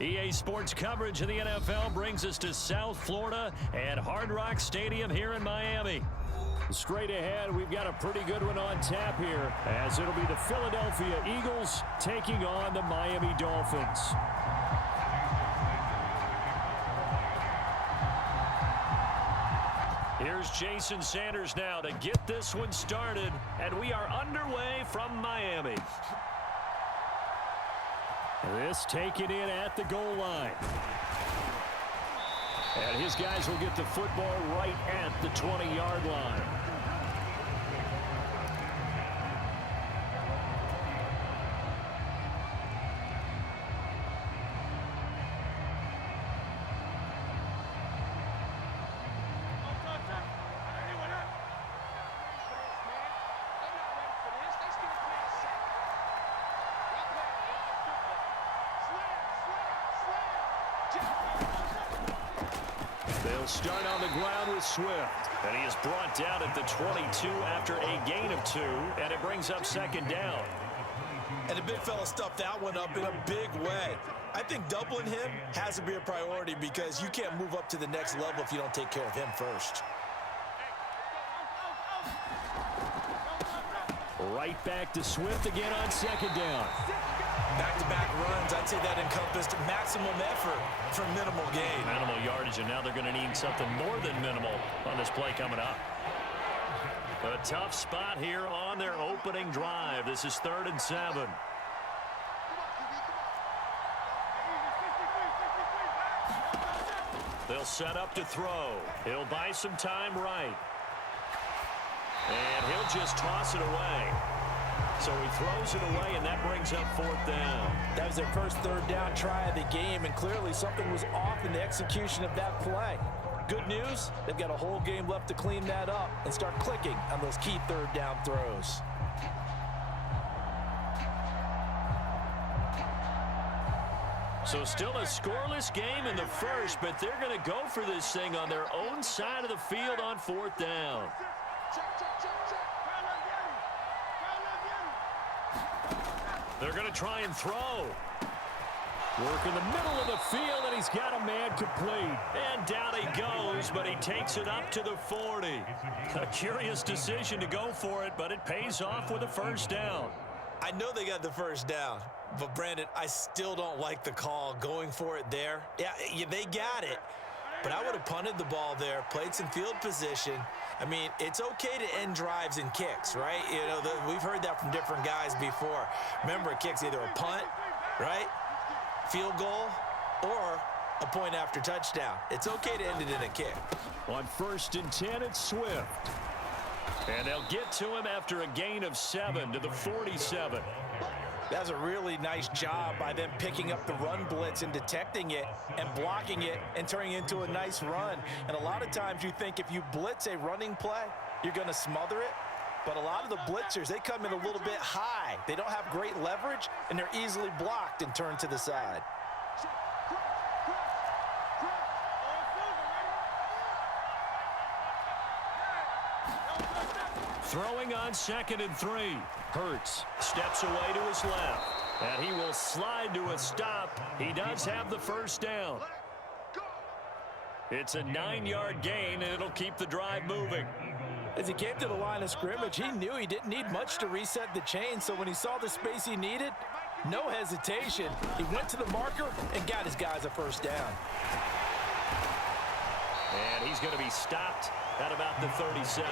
EA Sports coverage of the NFL brings us to South Florida at Hard Rock Stadium here in Miami. Straight ahead, we've got a pretty good one on tap here, as it'll be the Philadelphia Eagles taking on the Miami Dolphins. Here's Jason Sanders now to get this one started, and we are underway from Miami. This taken in at the goal line. And his guys will get the football right at the 20-yard line. They'll start on the ground with Swift. And he is brought down at the 22 after a gain of 2. And it brings up second down. And the big fella stuffed that one up in a big way. I think doubling him has to be a priority because you can't move up to the next level if you don't take care of him first. Right back to Swift again on second down. Back-to-back runs, I'd say that encompassed maximum effort for minimal gain. Minimal yardage, and now they're going to need something more than minimal on this play coming up. A tough spot here on their opening drive. This is 3rd and 7. They'll set up to throw. He'll buy some time right. And he'll just toss it away. So he throws it away, and that brings up 4th down. That was their first 3rd down try of the game, and clearly something was off in the execution of that play. Good news, they've got a whole game left to clean that up and start clicking on those key 3rd down throws. So still a scoreless game in the first, but they're going to go for this thing on their own side of the field on 4th down. They're going to try and throw. Work in the middle of the field, and he's got a man complete. And down he goes, but he takes it up to the 40. A curious decision to go for it, but it pays off with a 1st down. I know they got the 1st down, but Brandon, I still don't like the call going for it there. Yeah, they got it, but I would have punted the ball there, played some field position. I mean, it's okay to end drives and kicks, right? You know, we've heard that from different guys before. Remember, a kick's either a punt, right, field goal, or a point after touchdown. It's okay to end it in a kick. On 1st and 10, it's Swift. And they'll get to him after a gain of 7 to the 47. That's a really nice job by them picking up the run blitz and detecting it and blocking it and turning it into a nice run. And a lot of times you think if you blitz a running play, you're going to smother it. But a lot of the blitzers, they come in a little bit high. They don't have great leverage, and they're easily blocked and turned to the side. Throwing on 2nd and 3. Hurts steps away to his left. And he will slide to a stop. He does have the 1st down. It's a 9-yard gain, and it'll keep the drive moving. As he came to the line of scrimmage, he knew he didn't need much to reset the chain. So when he saw the space he needed, no hesitation. He went to the marker and got his guys a 1st down. And he's going to be stopped at about the 37.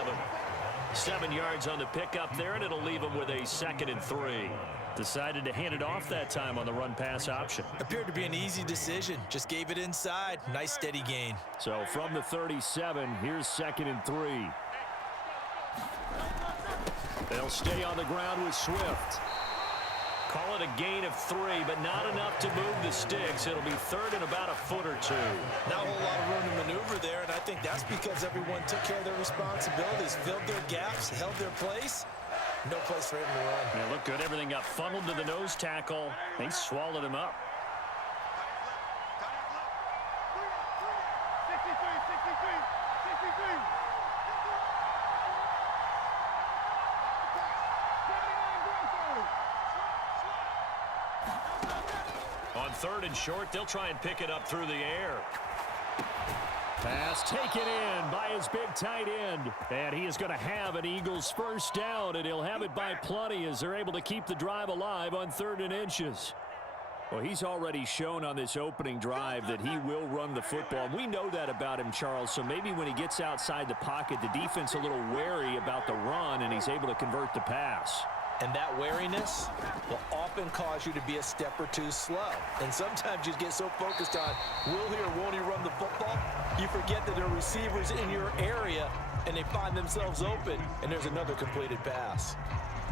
7 yards on the pickup there, and it'll leave him with a 2nd and 3. Decided to hand it off that time on the run-pass option. Appeared to be an easy decision. Just gave it inside. Nice, steady gain. So from the 37, here's 2nd and 3. They'll stay on the ground with Swift. Call it a gain of 3, but not enough to move the sticks. It'll be 3rd and about a foot or 2. Not a whole lot of room to maneuver there, and I think that's because everyone took care of their responsibilities, filled their gaps, held their place. No place for him to run. Yeah, look good. Everything got funneled to the nose tackle. They swallowed him up. On 3rd and short. They'll try and pick it up through the air. Pass taken in by his big tight end. And he is going to have an Eagles first down, and he'll have it by plenty as they're able to keep the drive alive on 3rd and inches. Well, he's already shown on this opening drive that he will run the football. We know that about him, Charles, so maybe when he gets outside the pocket, the defense a little wary about the run, and he's able to convert the pass. And that wariness will often cause you to be a step or two slow. And sometimes you get so focused on will he or won't he run the football, you forget that there are receivers in your area, and they find themselves open, and there's another completed pass.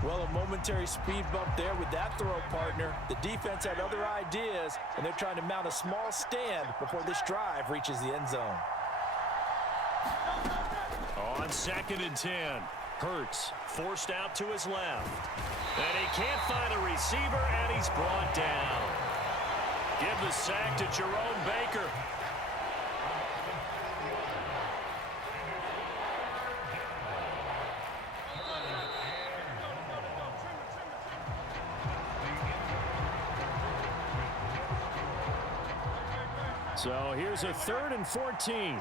Well, a momentary speed bump there with that throw, partner. The defense had other ideas, and they're trying to mount a small stand before this drive reaches the end zone. On 2nd and 10, Hurts forced out to his left. And he can't find a receiver, and he's brought down. Give the sack to Jerome Baker. So here's a 3rd and 14.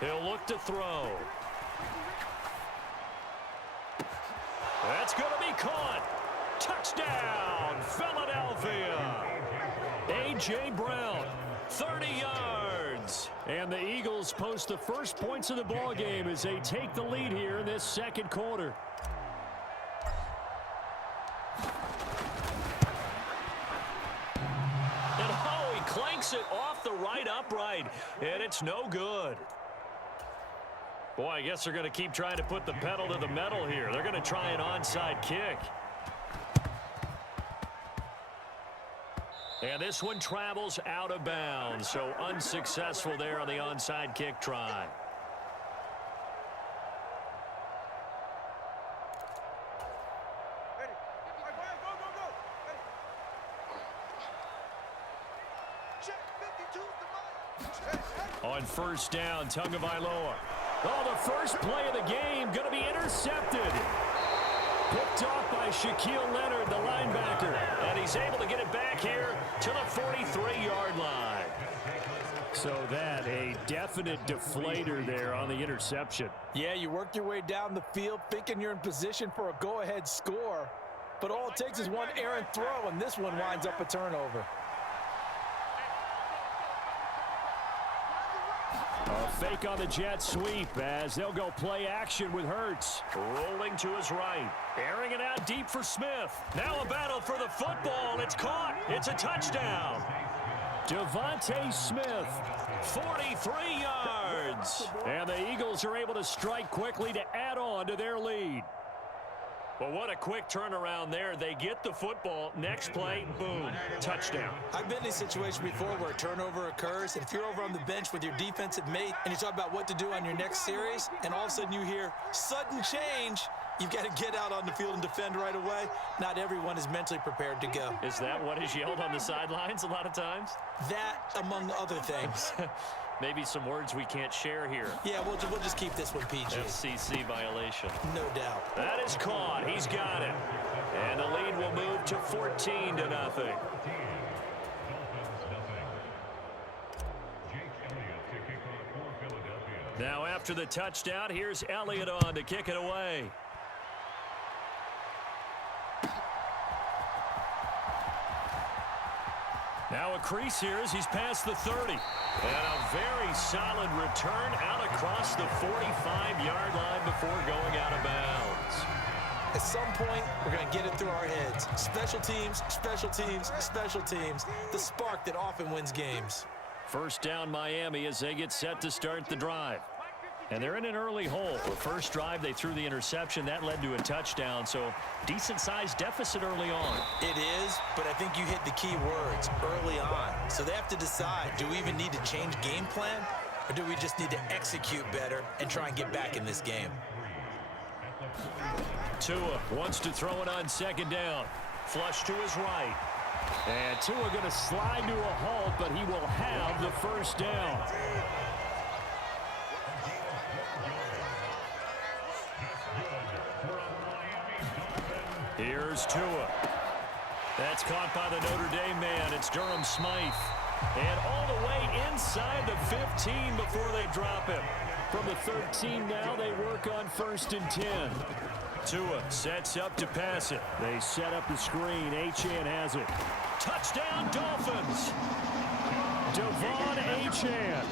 He'll look to throw. That's going to be caught. Touchdown, Philadelphia. A.J. Brown, 30 yards. And the Eagles post the first points of the ball game as they take the lead here in this 2nd quarter. And oh, he clanks it off the right upright, and it's no good. Boy, I guess they're going to keep trying to put the pedal to the metal here. They're going to try an onside kick. And this one travels out of bounds, so unsuccessful there on the onside kick try. On 1st down, Tagovailoa. Oh, the first play of the game going to be intercepted. Picked off by Shaquille Leonard, the linebacker. And he's able to get it back here to the 43-yard line. So that a definite deflator there on the interception. Yeah, you work your way down the field thinking you're in position for a go-ahead score. But all it takes is one errant throw, and this one winds up a turnover. A fake on the jet sweep as they'll go play action with Hurts. Rolling to his right. Airing it out deep for Smith. Now a battle for the football. It's caught. It's a touchdown. Devontae Smith, 43 yards. And the Eagles are able to strike quickly to add on to their lead. Well, what a quick turnaround there. They get the football. Next play, boom, touchdown. I've been in a situation before where a turnover occurs, and if you're over on the bench with your defensive mate and you talk about what to do on your next series, and all of a sudden you hear sudden change, you've got to get out on the field and defend right away. Not everyone is mentally prepared to go. Is that what is yelled on the sidelines a lot of times? That, among other things. Maybe some words we can't share here. Yeah, we'll just keep this one PG. FCC violation. No doubt. That is caught. He's got it. And the lead will move to 14-0. Now after the touchdown, here's Elliott on to kick it away. Now a crease here as he's past the 30. And a very solid return out across the 45-yard line before going out of bounds. At some point, we're going to get it through our heads. Special teams, special teams, special teams. The spark that often wins games. First down Miami as they get set to start the drive. And they're in an early hole. The first drive, they threw the interception. That led to a touchdown, so decent-sized deficit early on. It is, but I think you hit the key words early on. So they have to decide, do we even need to change game plan, or do we just need to execute better and try and get back in this game? Tua wants to throw it on 2nd down. Flush to his right. And Tua going to slide to a halt, but he will have the first down. Here's Tua. That's caught by the Notre Dame man. It's Durham Smythe. And all the way inside the 15 before they drop him. From the 13 now, they work on 1st and 10. Tua sets up to pass it. They set up the screen. Achane has it. Touchdown, Dolphins. Devon Achane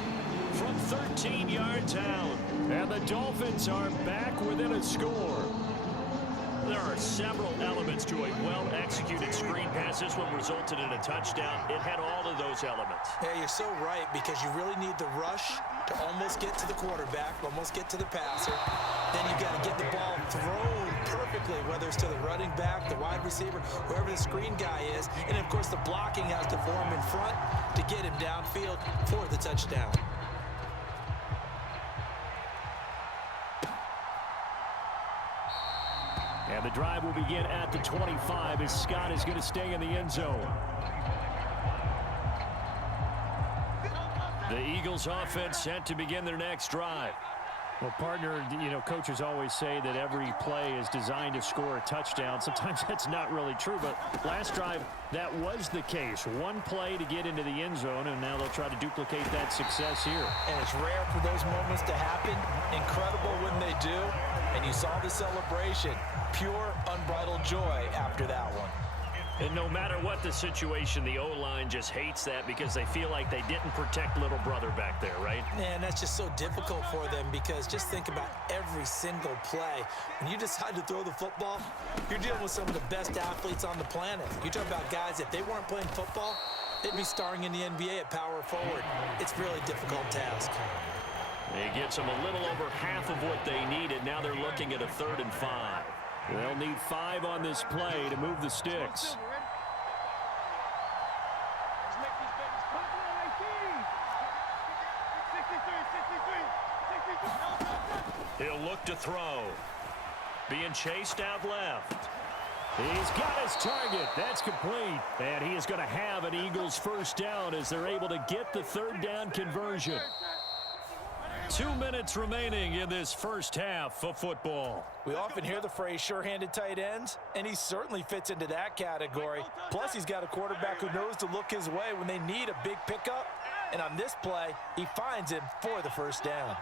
from 13 yards out. And the Dolphins are back within a score. There are several elements to a well-executed screen pass. This one resulted in a touchdown. It had all of those elements. Yeah, you're so right, because you really need the rush to almost get to the quarterback, almost get to the passer. Then you got to get the ball thrown perfectly, whether it's to the running back, the wide receiver, whoever the screen guy is. And, of course, the blocking has to form in front to get him downfield for the touchdown. And the drive will begin at the 25 as Scott is going to stay in the end zone. The Eagles offense set to begin their next drive. Well, partner, coaches always say that every play is designed to score a touchdown. Sometimes that's not really true, but last drive, that was the case. One play to get into the end zone, and now they'll try to duplicate that success here. And it's rare for those moments to happen. Incredible when they do. And you saw the celebration. Pure, unbridled joy after that one. And no matter what the situation, the O-line just hates that because they feel like they didn't protect little brother back there, right? And that's just so difficult for them, because just think about every single play. When you decide to throw the football, you're dealing with some of the best athletes on the planet. You talk about guys, if they weren't playing football, they'd be starring in the NBA at power forward. It's a really difficult task. It gets them a little over half of what they needed. Now they're looking at a 3rd and 5. They'll need 5 on this play to move the sticks. He'll look to throw. Being chased out left. He's got his target. That's complete. And he is going to have an Eagles 1st down as they're able to get the 3rd down conversion. 2 minutes remaining in this first half of football. We often hear the phrase sure-handed tight ends, and he certainly fits into that category. Plus, he's got a quarterback who knows to look his way when they need a big pickup. And on this play, he finds him for the 1st down.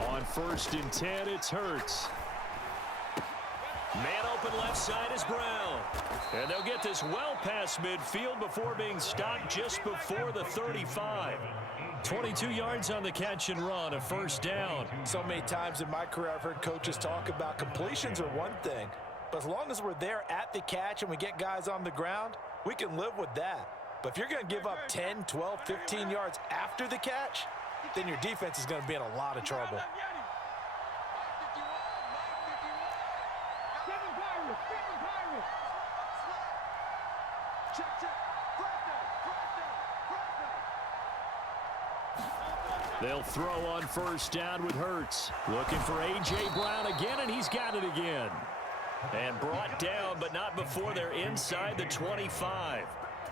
On 1st and 10, it's Hurts. Man open left side is Brown. And they'll get this well past midfield before being stopped just before the 35. 22 yards on the catch and run, a 1st down. So many times in my career, I've heard coaches talk about completions are one thing. But as long as we're there at the catch and we get guys on the ground, we can live with that. But if you're going to give up 10, 12, 15 yards after the catch, then your defense is going to be in a lot of trouble. They'll throw on 1st down with Hurts. Looking for A.J. Brown again, and he's got it again. And brought down, but not before they're inside the 25.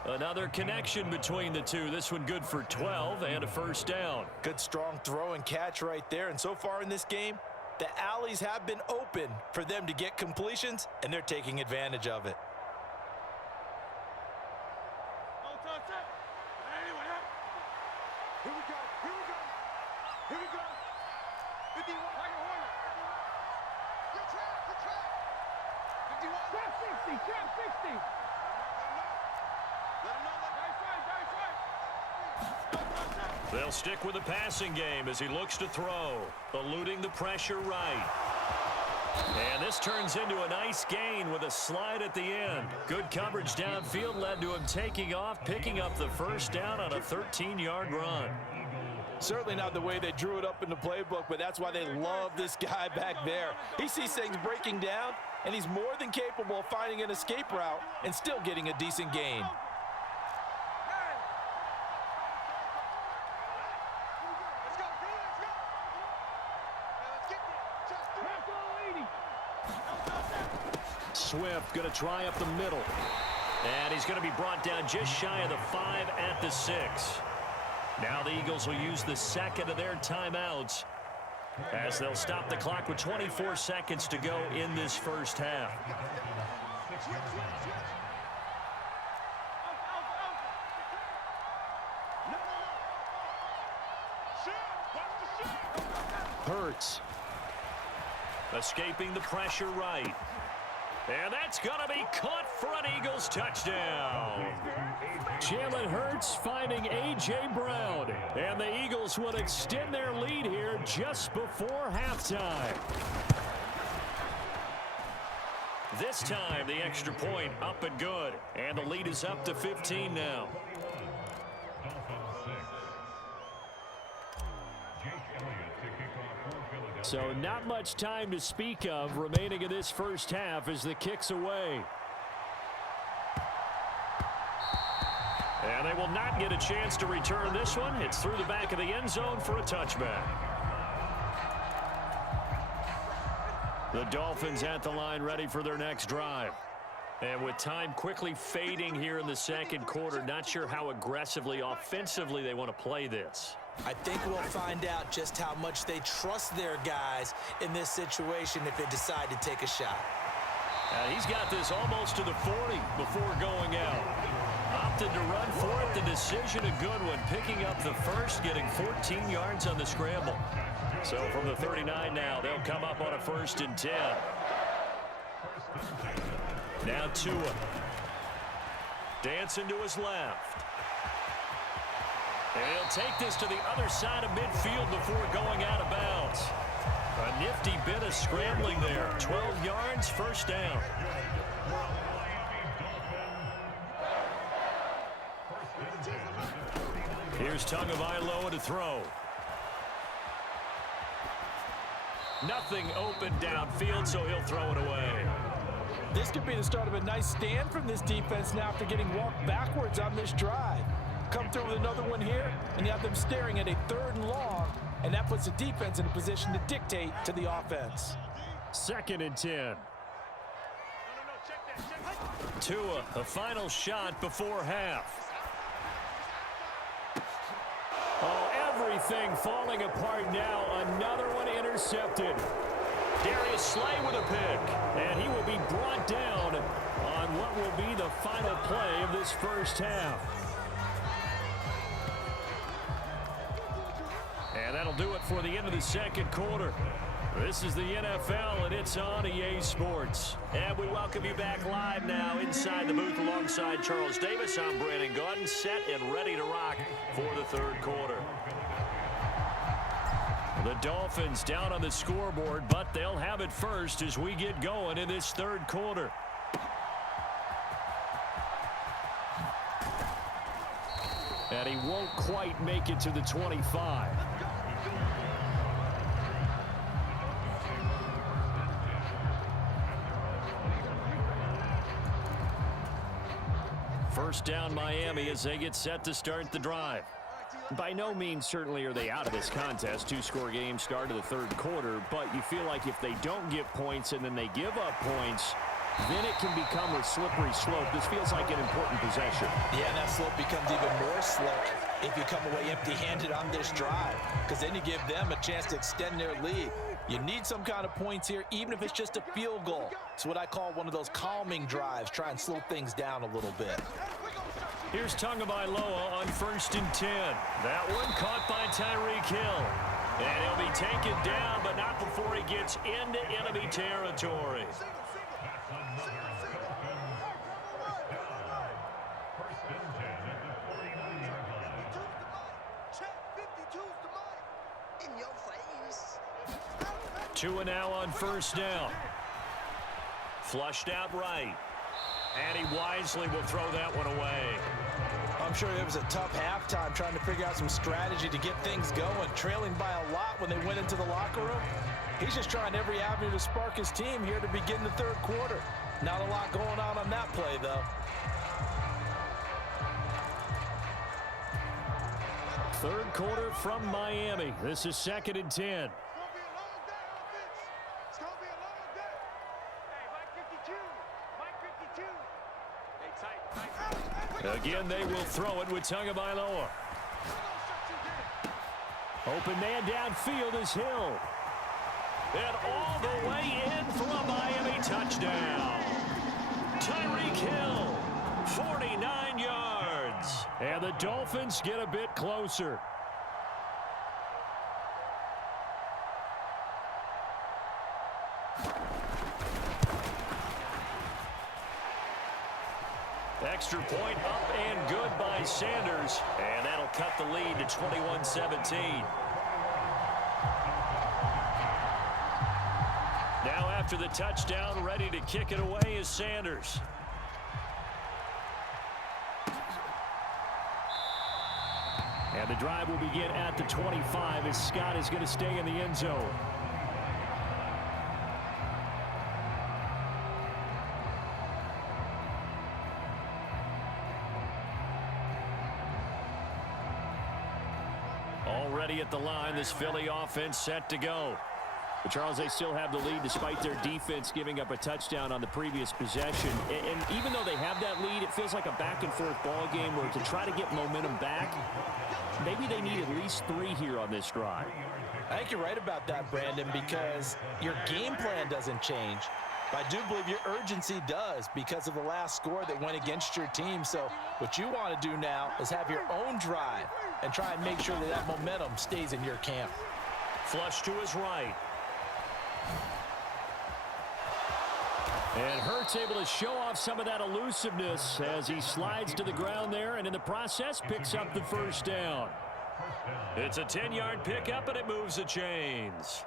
Another connection between the two. This one good for 12 and a 1st down. Good strong throw and catch right there. And so far in this game, the alleys have been open for them to get completions, and they're taking advantage of it. Here we go. Here we go. Here we go. 51. Good track. Good track. 51. Trap 60. Trap 60. Let him know. Nice right. They'll stick with the passing game as he looks to throw. Eluding the pressure right. And this turns into a nice gain with a slide at the end. Good coverage downfield led to him taking off, picking up the 1st down on a 13-yard run. Certainly not the way they drew it up in the playbook, but that's why they love this guy back there. He sees things breaking down, and he's more than capable of finding an escape route and still getting a decent gain. Swift going to try up the middle. And he's going to be brought down just shy of the 5 at the 6. Now the Eagles will use the 2nd of their timeouts as they'll stop the clock with 24 seconds to go in this first half. Hurts. Escaping the pressure right. And that's going to be caught for an Eagles touchdown. Jalen Hurts finding A.J. Brown. And the Eagles will extend their lead here just before halftime. This time, the extra point up and good. And the lead is up to 15 now. So not much time to speak of remaining in this first half as the kick's away. And they will not get a chance to return this one. It's through the back of the end zone for a touchback. The Dolphins at the line ready for their next drive. And with time quickly fading here in the second quarter, not sure how aggressively, offensively they want to play this. I think we'll find out just how much they trust their guys in this situation if they decide to take a shot. He's got this almost to the 40 before going out. Opted to run for it. The decision a good one. Picking up the first, getting 14 yards on the scramble. So from the 39 now, they'll come up on a 1st and 10. Now Tua. Dancing to his left. And he'll take this to the other side of midfield before going out of bounds. A nifty bit of scrambling there. 12 yards, 1st down. Here's Tagovailoa to throw. Nothing open downfield, so he'll throw it away. This could be the start of a nice stand from this defense now after getting walked backwards on this drive. Come through with another one here, and you have them staring at a 3rd and long, and that puts the defense in a position to dictate to the offense. 2nd and 10. Tua, a final shot before half. Oh, everything falling apart now. Another one intercepted. Darius Slay with a pick. And he will be brought down on what will be the final play of this first half. And that'll do it for the end of the second quarter. This is the NFL, and it's on EA Sports. And we welcome you back live now inside the booth alongside Charles Davis. I'm Brandon Gaudin, set and ready to rock for the 3rd quarter. The Dolphins down on the scoreboard, but they'll have it first as we get going in this 3rd quarter. And he won't quite make it to the 25. First down Miami as they get set to start the drive. By no means certainly are they out of this contest. 2-score game start of the 3rd quarter, but you feel like if they don't get points and then they give up points, then it can become a slippery slope. This feels like an important possession. Yeah, and that slope becomes even more slick if you come away empty-handed on this drive, because then you give them a chance to extend their lead. You need some kind of points here, even if it's just a field goal. It's what I call one of those calming drives. Try and slow things down a little bit. Here's Tagovailoa on 1st and 10. That one caught by Tyreek Hill. And he'll be taken down, but not before he gets into enemy territory. Tua now on 1st down. Flushed out right. And he wisely will throw that one away. I'm sure it was a tough halftime trying to figure out some strategy to get things going. Trailing by a lot when they went into the locker room. He's just trying every avenue to spark his team here to begin the 3rd quarter. Not a lot going on that play, though. 3rd quarter from Miami. This is 2nd and 10. Again, they will throw it with Tagovailoa. Open man downfield is Hill. And all the way in for a Miami touchdown. Tyreek Hill, 49 yards. And the Dolphins get a bit closer. Extra point up and good by Sanders. And that'll cut the lead to 21-17. Now after the touchdown, ready to kick it away is Sanders. And the drive will begin at the 25 as Scott is going to stay in the end zone. Already at the line, this Philly offense set to go. But Charles, they still have the lead despite their defense giving up a touchdown on the previous possession. And even though they have that lead, it feels like a back-and-forth ball game where to try to get momentum back, maybe they need at least 3 here on this drive. I think you're right about that, Brandon, because your game plan doesn't change. But I do believe your urgency does because of the last score that went against your team. So what you want to do now is have your own drive and try and make sure that that momentum stays in your camp. Flush to his right. And Hurts able to show off some of that elusiveness as he slides to the ground there and in the process picks up the first down. It's a 10-yard pickup and it moves the chains.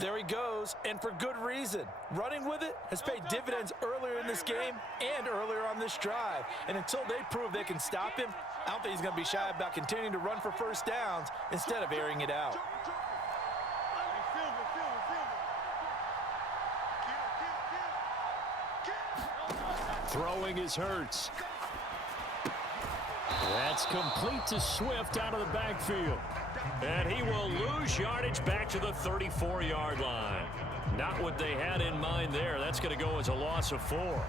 There he goes, and for good reason. Running with it has paid dividends earlier in this game and earlier on this drive. And until they prove they can stop him, I don't think he's going to be shy about continuing to run for first downs instead of airing it out. Throwing is Hurts. That's complete to Swift out of the backfield. And he will lose yardage back to the 34-yard line. Not what they had in mind there. That's going to go as a loss of 4.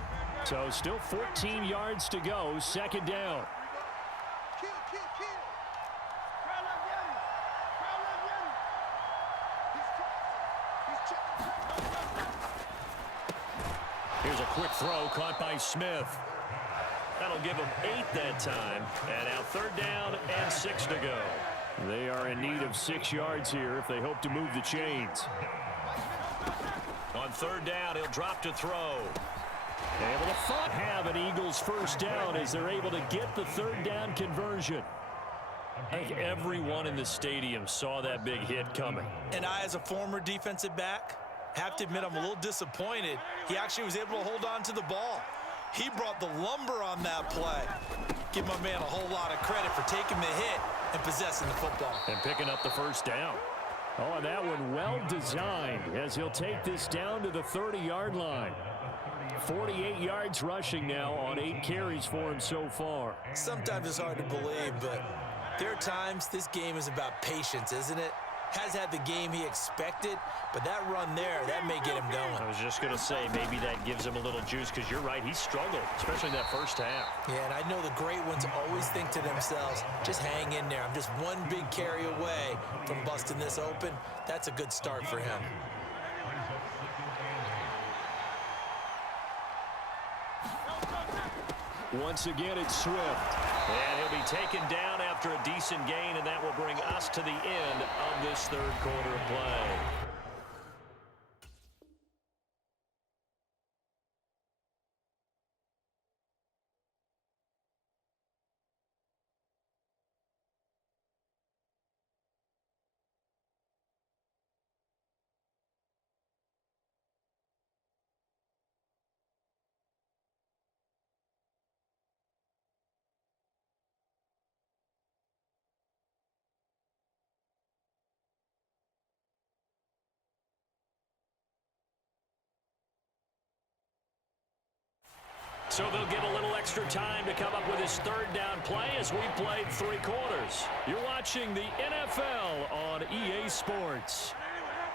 So still 14 yards to go, second down. Here's a quick throw caught by Smith. That'll give him 8 that time. And now 3rd down and 6 to go. They are in need of 6 yards here if they hope to move the chains. On 3rd down, he'll drop to throw. Able to have an Eagles first down as they're able to get the 3rd down conversion. I think everyone in the stadium saw that big hit coming. And I, as a former defensive back, have to admit I'm a little disappointed. He actually was able to hold on to the ball. He brought the lumber on that play. Give my man a whole lot of credit for taking the hit and possessing the football. And picking up the first down. Oh, and that one well designed as he'll take this down to the 30-yard line. 48 yards rushing now on 8 carries for him so far. Sometimes it's hard to believe, but there are times this game is about patience, isn't it? Has had the game he expected, but that run there, that may get him going. I was just going to say, maybe that gives him a little juice because you're right, he struggled, especially in that first half. Yeah, and I know the great ones always think to themselves, just hang in there. I'm just one big carry away from busting this open. That's a good start for him. Once again, it's Swift. And he'll be taken down after a decent gain, and that will bring us to the end of this 3rd quarter of play. So they'll get a little extra time to come up with his 3rd down play as we played 3 quarters. You're watching the NFL on EA Sports.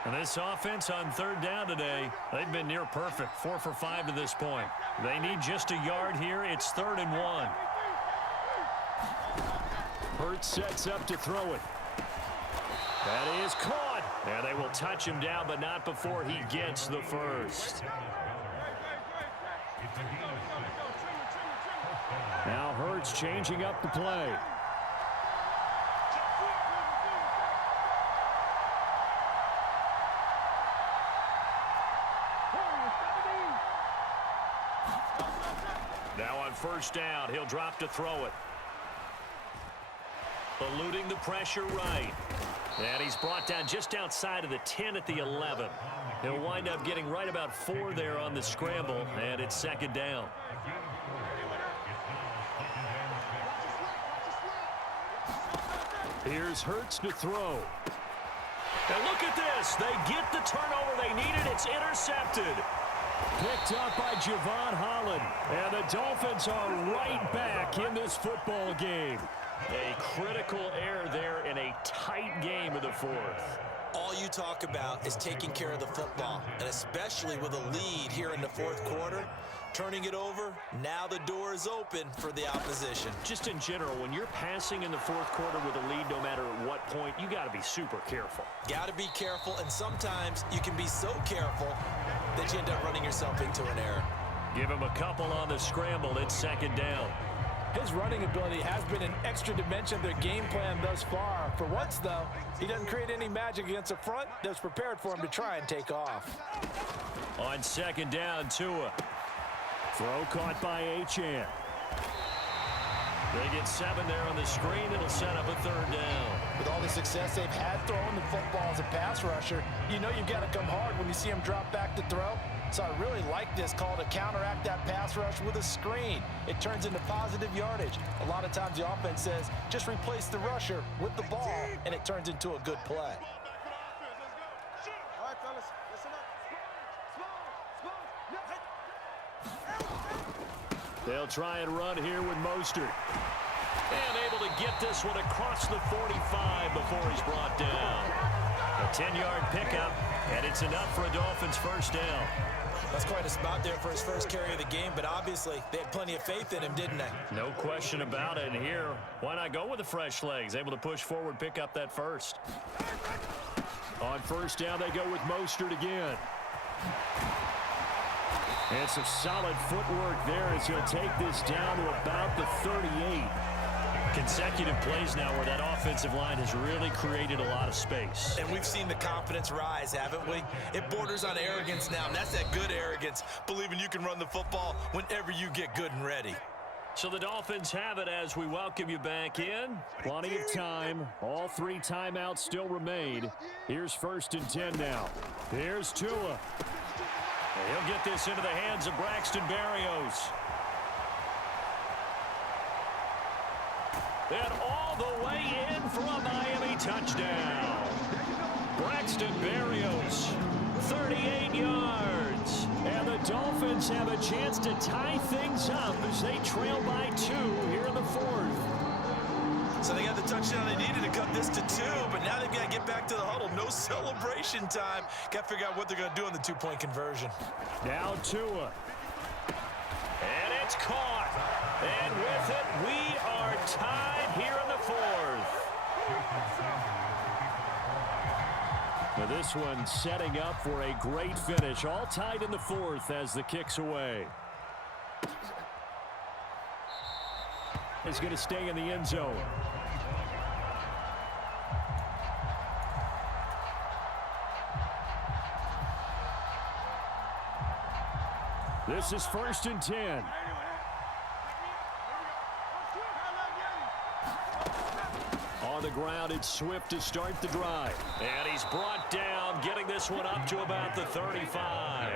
And this offense on 3rd down today, they've been near perfect. 4 for 5 to this point. They need just a yard here. It's 3rd and 1. Hurts sets up to throw it. That is caught. And they will touch him down, but not before he gets the first. Now Hurts changing up the play. Now on first down, he'll drop to throw it. Eluding the pressure right. And he's brought down just outside of the 10 at the 11. He'll wind up getting right about 4 there on the scramble, and it's second down. Here's Hurts to throw. And look at this. They get the turnover they needed. It's intercepted. Picked up by Javon Holland. And the Dolphins are right back in this football game. A critical error there in a tight game of the fourth. All you talk about is taking care of the football, and especially with a lead here in the fourth quarter, turning it over, now the door is open for the opposition. Just in general, when you're passing in the fourth quarter with a lead, no matter at what point, you got to be super careful. Got to be careful, and sometimes you can be so careful that you end up running yourself into an error. Give him a couple on the scramble. It's second down. His running ability has been an extra dimension of their game plan thus far. For once, though, he doesn't create any magic against the front that's prepared for him to try and take off. On second down, Tua. Throw caught by Achane. They get 7 there on the screen. It'll set up a third down. With all the success they've had throwing the football as a pass rusher, you know you've got to come hard when you see him drop back to throw. So I really like this call to counteract that pass rush with a screen. It turns into positive yardage. A lot of times the offense says, just replace the rusher with the ball, and it turns into a good play. All right, fellas, listen up. They'll try and run here with Mostert. And able to get this one across the 45 before he's brought down. A 10-yard pickup, and it's enough for a Dolphins first down. That's quite a spot there for his first carry of the game, but obviously they had plenty of faith in him, didn't they? No question about it. And here, why not go with the fresh legs? Able to push forward, pick up that first. On first down, they go with Mostert again. And some solid footwork there as he'll take this down to about the 38. Consecutive plays now where that offensive line has really created a lot of space. And we've seen the confidence rise, haven't we? It borders on arrogance now, and that's that good arrogance, believing you can run the football whenever you get good and ready. So the Dolphins have it as we welcome you back in. Plenty of time. All 3 timeouts still remain. Here's first and 10 now. Here's Tua. He'll get this into the hands of Braxton Berrios. And all the way in for a Miami touchdown. Braxton Berrios, 38 yards. And the Dolphins have a chance to tie things up as they trail by 2 here in the fourth. So they got the touchdown they needed to cut this to 2, but now they've got to get back to the huddle. No celebration time. Got to figure out what they're going to do on the 2-point conversion. Now Tua. And it's caught. And with it, we are tied here in the fourth. Now this one setting up for a great finish. All tied in the fourth as the kick's away. It's going to stay in the end zone. This is first and 10. On the ground, it's Swift to start the drive. And he's brought down, getting this one up to about the 35.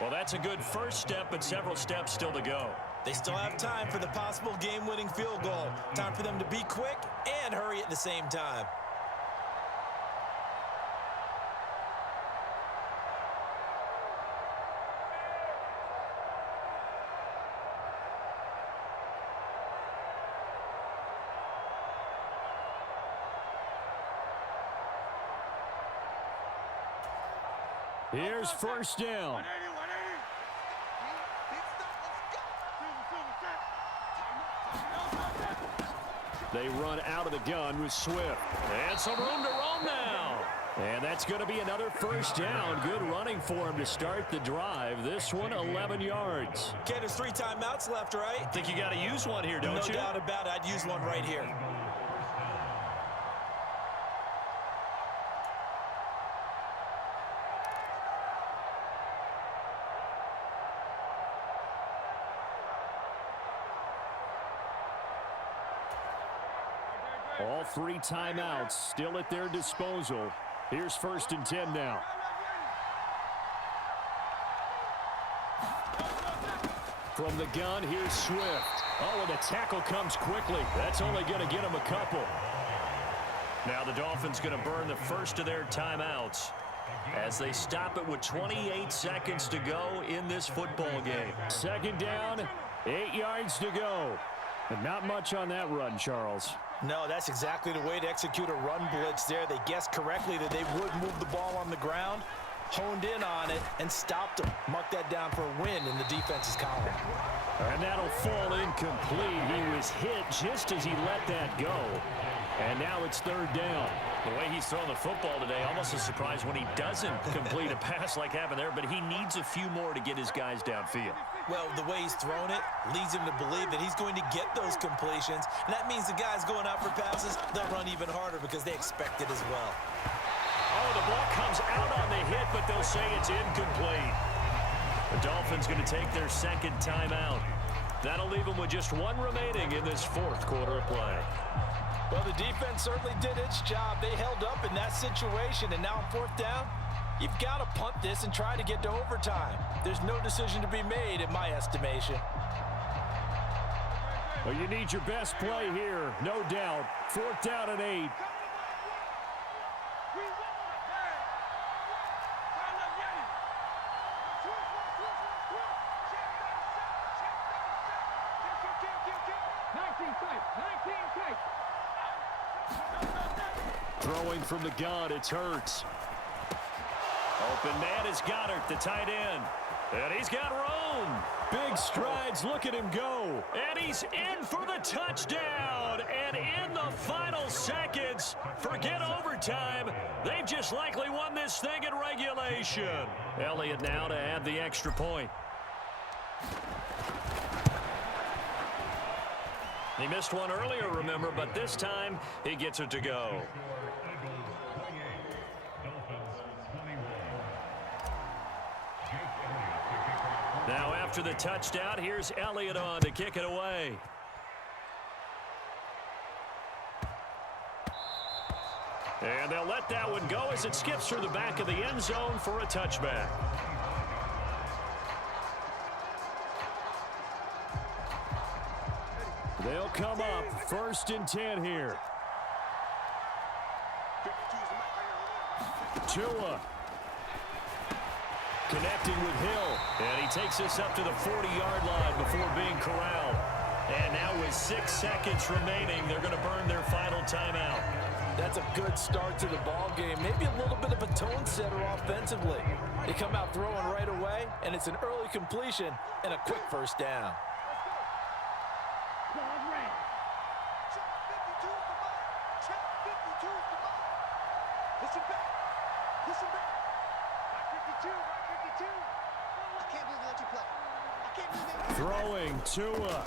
Well, that's a good first step, but several steps still to go. They still have time for the possible game-winning field goal. Time for them to be quick and hurry at the same time. Here's first down. They run out of the gun with Swift. And some room to roam now. And that's going to be another first down. Good running for him to start the drive. This one, 11 yards. Okay, there's 3 timeouts left, right? I think you got to use one here, don't you? No doubt about it. I'd use one right here. All 3 timeouts still at their disposal. Here's 1st and 10 now. From the gun, here's Swift. Oh, and the tackle comes quickly. That's only going to get him a couple. Now the Dolphins going to burn the first of their timeouts as they stop it with 28 seconds to go in this football game. 2nd down, 8 yards to go. But not much on that run, Charles. No, that's exactly the way to execute a run blitz there. They guessed correctly that they would move the ball on the ground, honed in on it, and stopped them. Mark that down for a win in the defense's column. And that'll fall incomplete. He was hit just as he let that go. And now it's 3rd down. The way he's throwing the football today, almost a surprise when he doesn't complete a pass like happened there, but he needs a few more to get his guys downfield. Well, the way he's thrown it leads him to believe that he's going to get those completions. And that means the guys going out for passes, they'll run even harder because they expect it as well. Oh, the ball comes out on the hit, but they'll say it's incomplete. The Dolphins going to take their 2nd timeout. That'll leave them with just 1 remaining in this 4th quarter of play. Well, the defense certainly did its job. They held up in that situation, and now on 4th down, you've got to punt this and try to get to overtime. There's no decision to be made in my estimation. Well, you need your best play here, no doubt. 4th down and 8. Throwing from the gun, it's Hurts. Open man is Goddard, the tight end. And he's got room. Big strides, look at him go. And he's in for the touchdown. And in the final seconds, forget overtime. They've just likely won this thing in regulation. Elliott now to add the extra point. He missed one earlier, remember, but this time he gets it to go. Now after the touchdown, here's Elliott on to kick it away. And they'll let that one go as it skips through the back of the end zone for a touchback. They'll come up 1st and 10 here. Tua connecting with Hill. And he takes this up to the 40-yard line before being corralled. And now with 6 seconds remaining, they're going to burn their final timeout. That's a good start to the ball game. Maybe a little bit of a tone setter offensively. They come out throwing right away, and it's an early completion and a quick 1st down. Throwing Tua.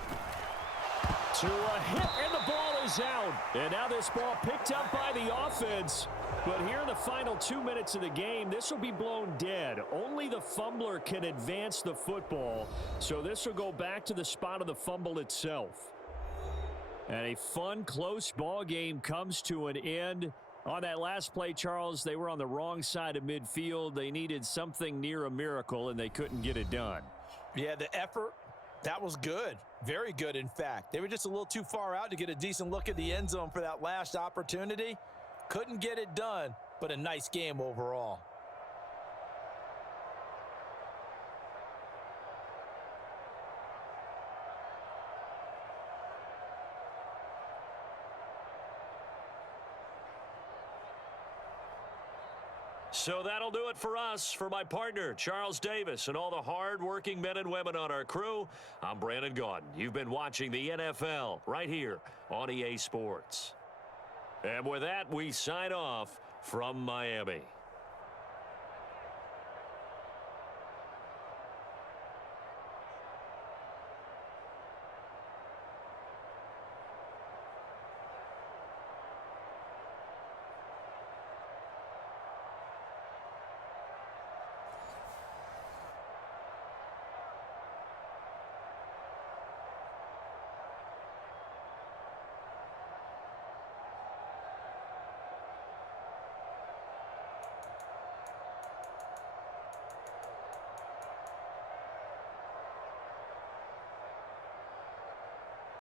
Tua hit, and the ball is out. And now this ball picked up by the offense. But here in the final 2 minutes of the game, this will be blown dead. Only the fumbler can advance the football. So this will go back to the spot of the fumble itself. And a fun, close ball game comes to an end. On that last play, Charles, they were on the wrong side of midfield. They needed something near a miracle, and they couldn't get it done. Yeah, the effort, that was good. Very good, in fact. They were just a little too far out to get a decent look at the end zone for that last opportunity. Couldn't get it done, but a nice game overall. So that'll do it for us. For my partner, Charles Davis, and all the hard-working men and women on our crew, I'm Brandon Gaudin. You've been watching the NFL right here on EA Sports. And with that, we sign off from Miami.